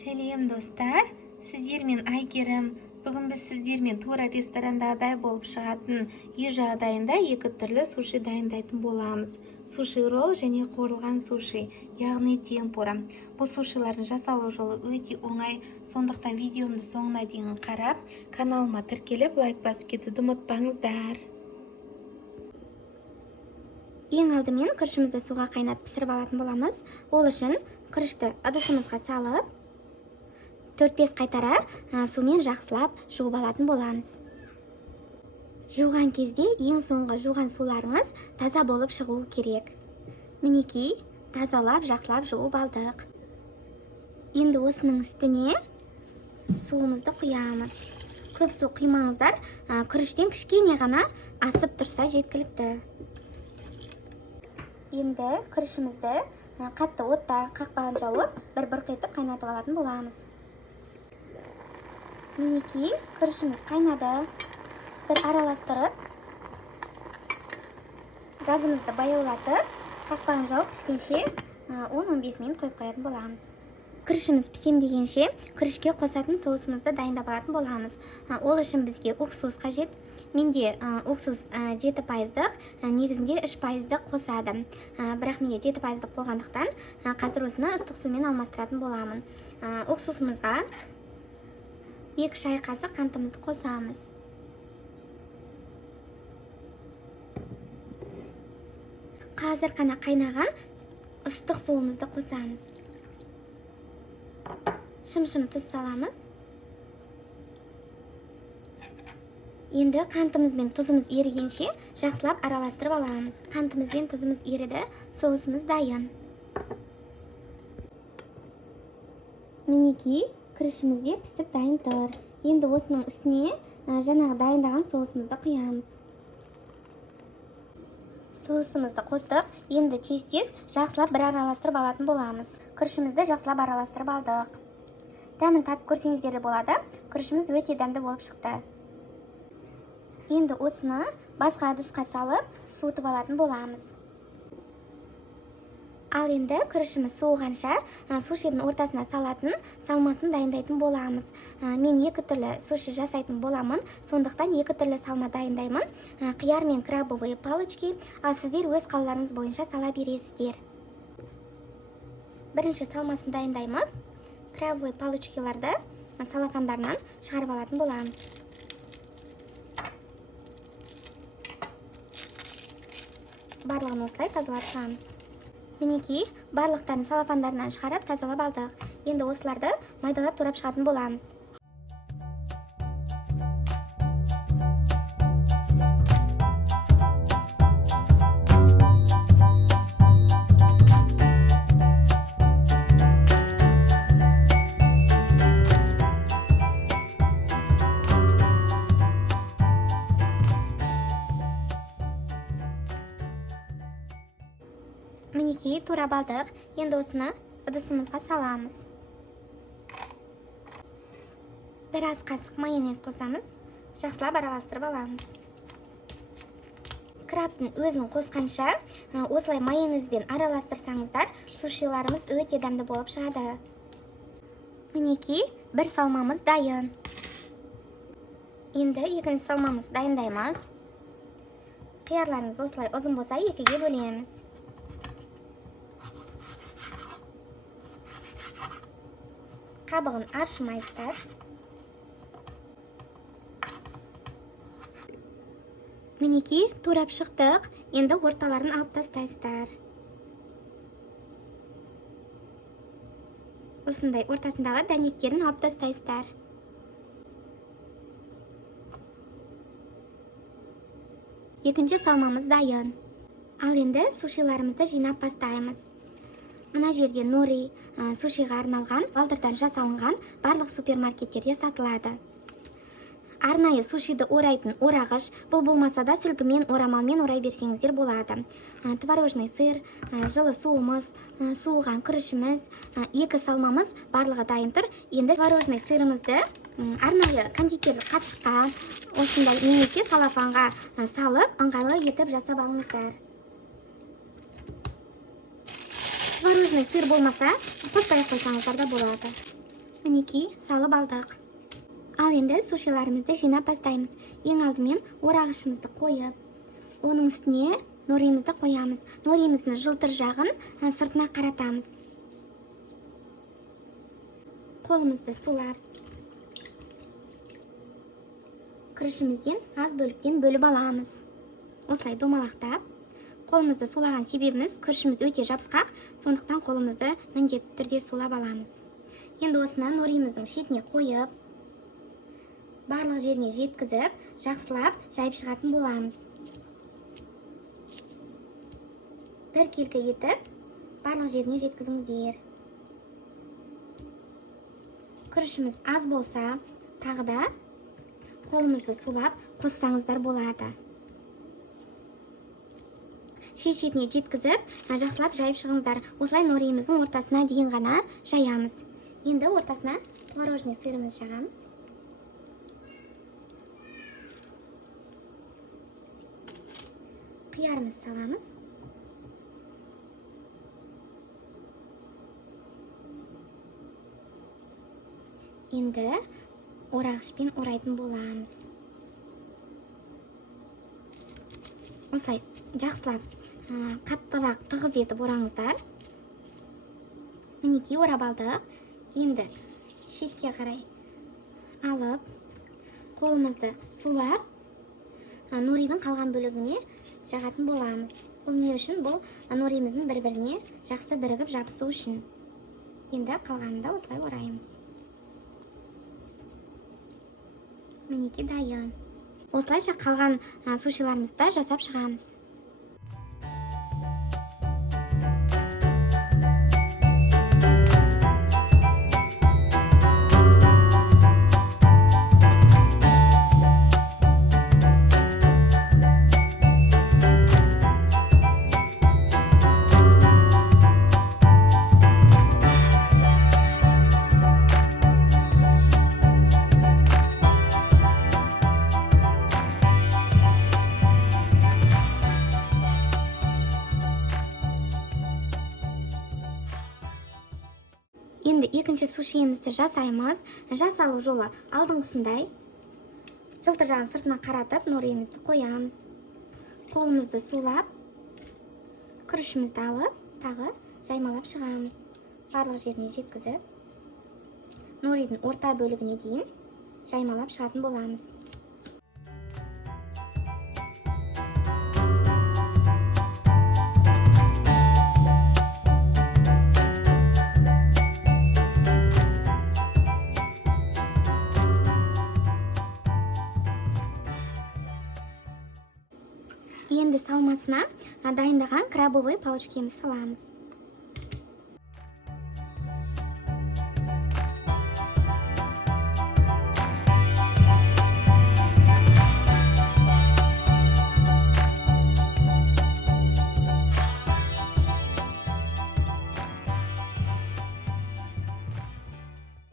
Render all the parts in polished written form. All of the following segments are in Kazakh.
Сәлем достар, сіздермен Айгерім. Бүгін біз сіздермен тура ресторандағыдай болып шығатын үй жағдайында екі түрлі суши дайындайтын боламыз. Суши ролл және қуырылған суши, яғни темпура. Бұл сушилардың жасалу жолы өте оңай, сондықтан видеомды соңына дейін қарап, каналыма тіркеліп лайк басып кетуді ұмытпаңыздар. Ең алдымен күрішімізді суға қайнатып пісіріп алатын боламыз. Ол үшін күрішті ыдысымызға салып, 4-5 қайтара сумен жақсылап жуып алатын боламыз. Жуған кезде ең соңғы жуған суларыңыз таза болып шығуы керек. Мінекей, тазалап, жақсылап жуып алдық. Енді осының үстіне суымызды құямыз. Көп су құймаңыздар, күріштен кішкене ғана асып тұрса жеткілікті. Енді күрішімізді қатты отта қақпағын жауып, бір бұрқетіп қайнатып алатын боламыз. Мінекей, күрішіміз қайнады. Бір араластырып, газымызды баяулатып, қақпағын жауып піскенше 10-15 минут қойып қоятын боламыз. Күрішіміз пісем дегенше күрішке қосатын соусымызды дайындап алатын боламыз. Ол үшін бізге уксус қажет. Менде уксус 7%, негізінде 3% қосады. Бірақ менде 7% болғандықтан қазір осыны ыстық сумен алмастыратын боламын. Уксусымызға 2 шай қасық қантымызды қосамыз. Қазір қана қайнаған ыстық суымызды қосамыз. Шым-шым тұз саламыз. Енді қантымыз бен тұзымыз ерігенше жақсылап араластырып аламыз. Қантымыз бен тұзымыз еріді, соусымыз дайын. Мінекей, күрішімізде пісіп дайын тұр. Енді осының үстіне жаңағы дайындаған соусымызды құямыз. Соусымызды қостық. Енді тез-тез жақсылап бір араластырып алатын боламыз. Күрішімізді жақсылап араластырып алдық. Дәмін татып көрсеңіздер де болады. Күрішіміз өте дәмді болып шықты. Енді осыны басқа ыдысқа салып, суытып алатын боламыз. Ал енді күрішіміз суығанша сушидің ортасына салатын салмасын дайындайтын боламыз. Мен екі түрлі суши жасайтын боламын, сондықтан екі түрлі салма дайындаймын. Қияр мен крабовые палочки, ал сіздер өз қалаларыңыз бойынша сала бересіздер. Бірінші салмасын дайындаймыз. Крабовые палочкаларды салафандарынан шығарып алатын боламыз. Барлығын осылай тазалап шығамыз. Мінекей, барлықтарын салафандарынан шығарып тазалап алдық. Енді осыларды майдалап турап шығатын боламыз. Мінекей, турап алдық. Енді осыны ыдысымызға саламыз. Бір ас қасық майонез қосамыз. Жақсылап араластырып аламыз. Крабтың өзін қосқанша осылай майонезбен араластырсаңыздар, сушиларымыз өте дәмді болып шығады. Мінекей, бір салмамыз дайын. Енді екінші салмамыз дайындаймыз. Қиярларыңыз осылай ұзын болса екіге бөлеміз. Қабығын аршымайсыздар. Мінекей, турап шықтық. Енді орталарын алып тастайсыздар. Осындай ортасындағы дәнектерін алып тастайсыздар. Екінші салмамыз дайын. Ал енді сушиларымызды жинап бастаймыз. Мына жерде нори, сушиға арналған, балдырдан жасалынған барлық супермаркеттерде сатылады. Арнайы сушиді орайтын орағыш, бұл болмаса да сүлгімен, орамалмен орай берсеңіздер болады. Творожный сыр, жылы суымыз, суыған күрішіміз, екі салмамыз барлығы дайын тұр. Енді творожный сырымызды арнайы кондитерлік қапшыққа, осындай немесе салафанға салып, ыңғайлы етіп жасап алыңыздар. Творожный сыр болмаса, қоспай қойсаңыздар да болады. Мінекей салып алдық. Ал енді сушиларымызды жинап бастаймыз. Ең алдымен орағышымызды қойып, оның үстіне норимізді қоямыз. Нориміздің жылтыр жағын сыртына қаратамыз. Қолымызды сулап, күрішімізден аз бөліктен бөліп аламыз. Осылай домалақтап, қолымызды сулаған себебіміз күрішіміз өте жабысқақ, сондықтан қолымызды міндетті түрде сулап аламыз. Енді осыны нориміздің шетіне қойып, барлық жеріне жеткізіп, жақсылап жайып шығатын боламыз. Бір келкі етіп, барлық жеріне жеткізіңіздер. Күрішіміз аз болса, тағы да қолымызды сулап қоссаңыздар болады. Шетіне жеткізіп, жақсылап жайып шығыңыздар. Осылай нориміздің ортасына дейін ғана жаямыз. Енді ортасына творожный сырымызды жағамыз. Қиярымыз саламыз. Енді орағышпен орайтын боламыз. Осылай жақсылап қаттырақ тығыз етіп ораңыздар. Мінекей орап алдық. Енді шетке қарай алып, қолымызды сулап, норидің қалған бөлігіне жағатын боламыз. Бұл не үшін? Бұл нориміздің бір-біріне жақсы бірігіп жабысу үшін. Енді қалғанында осылай ораймыз. Мінекей дайын. Осылайша қалған сушиларымызды жасап шығамыз. Енді екінші сушиімізді жасаймыз. Жасалу жолы алдыңғысындай. Жылтыр жағын сыртына қаратып, норимізді қоямыз. Қолымызды сулап, күрішімізді алып, тағы жаймалап шығамыз. Барлық жеріне жеткізіп, норидің орта бөлігіне дейін жаймалап шығатын боламыз. Енді салмасына дайындаған крабовый палочкеміз саламыз.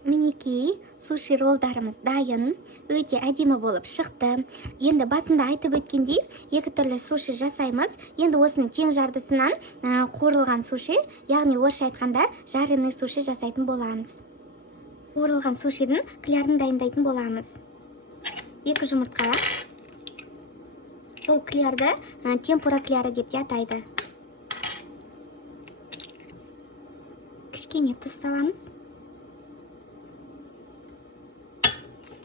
Мінекей суши роллдарымыз дайын, өте әдемі болып шықты. Енді басында айтып өткендей, екі түрлі суши жасаймыз. Енді осының тең жартысынан қуырылған суши, яғни орысша айтқанда жареный суши жасайтын боламыз. Қуырылған сушидің клярын дайындайтын боламыз. 2 жұмыртқа. Бұл клярды темпура кляры деп те атайды. Кішкене тұз саламыз.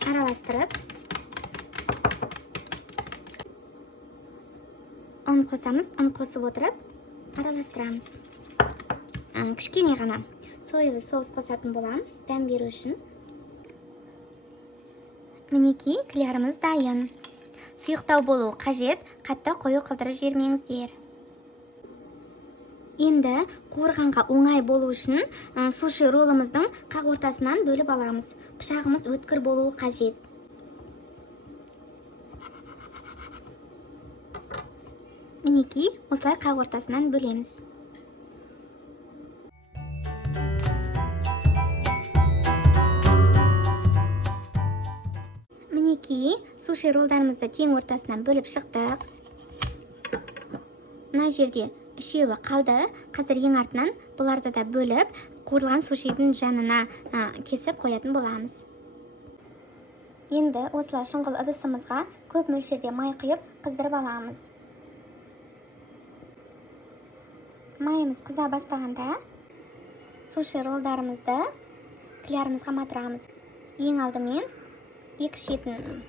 Араластырып, ұн қосамыз. Ұн қосып отырып, араластырамыз. Кішкене ғана соевый соус қосатын болам, дәм беру үшін. Мінекей клярымыз дайын. Сұйықтау болуы қажет, қатты қою қылдырып жібермеңіздер. Енді қуырғанға оңай болу үшін суши роллымыздың қақ ортасынан бөліп аламыз. Пышағымыз өткір болуы қажет. Мінекей осылай қақ ортасынан бөлеміз. Мінекей суши роллдарымызды тең ортасынан бөліп шықтық. Мына жерде үшеуі қалды. Қазір ең артынан бұларды да бөліп, қуырылған сушидің жанына кесіп қоятын боламыз. Енді осылай шұңғыл ыдысымызға көп мөлшерде май құйып қыздырып аламыз. Майымыз қыза бастағанда суши роллдарымызды клярымызға матырамыз. Ең алдымен екі шетін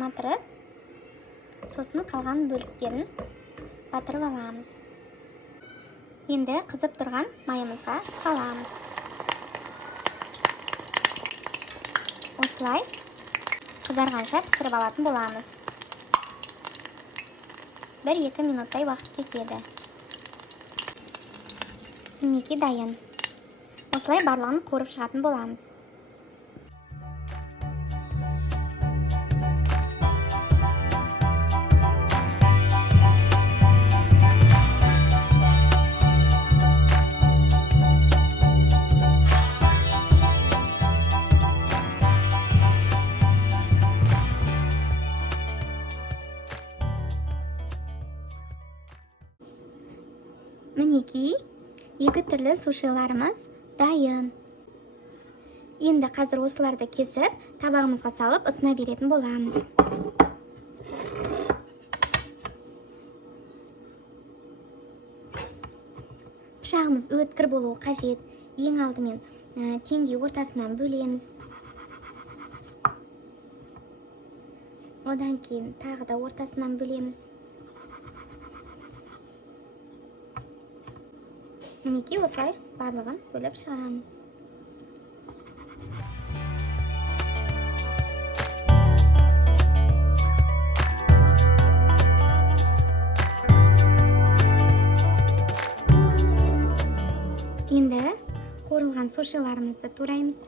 матырып, сосын қалған бөліктерін батырып аламыз. Енді қызып тұрған майымызға саламыз. Осылай қызарғанша пісіріп алатын боламыз. 1-2 минуттай уақыт кетеді. Мінекей дайын. Осылай барлығын қуырып шығатын боламыз. Мінекей, екі түрлі сушиларымыз дайын. Енді қазір осыларды кесіп, табағымызға салып, ұсына беретін боламыз. Пышағымыз өткір болуы қажет. Ең алдымен теңдей ортасынан бөлеміз. Одан кейін тағы да ортасынан бөлеміз. Мінекей осылай барлығын бөліп шығамыз. Енді қуырылған сушиларымызды тураймыз.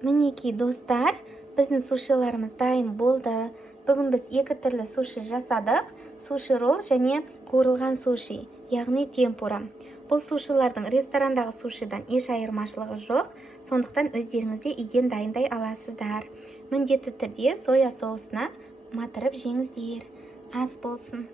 Мінекей достар, біздің сушиларымыз дайын болды. Бүгін біз екі түрлі суши жасадық. Суши ролл және қуырылған суши, яғни темпура. Бұл сушилардың ресторандағы сушидан еш айырмашылығы жоқ, сондықтан өздеріңізде үйден дайындай аласыздар. Міндетті түрде соя соусына матырып жеңіздер. Ас болсын.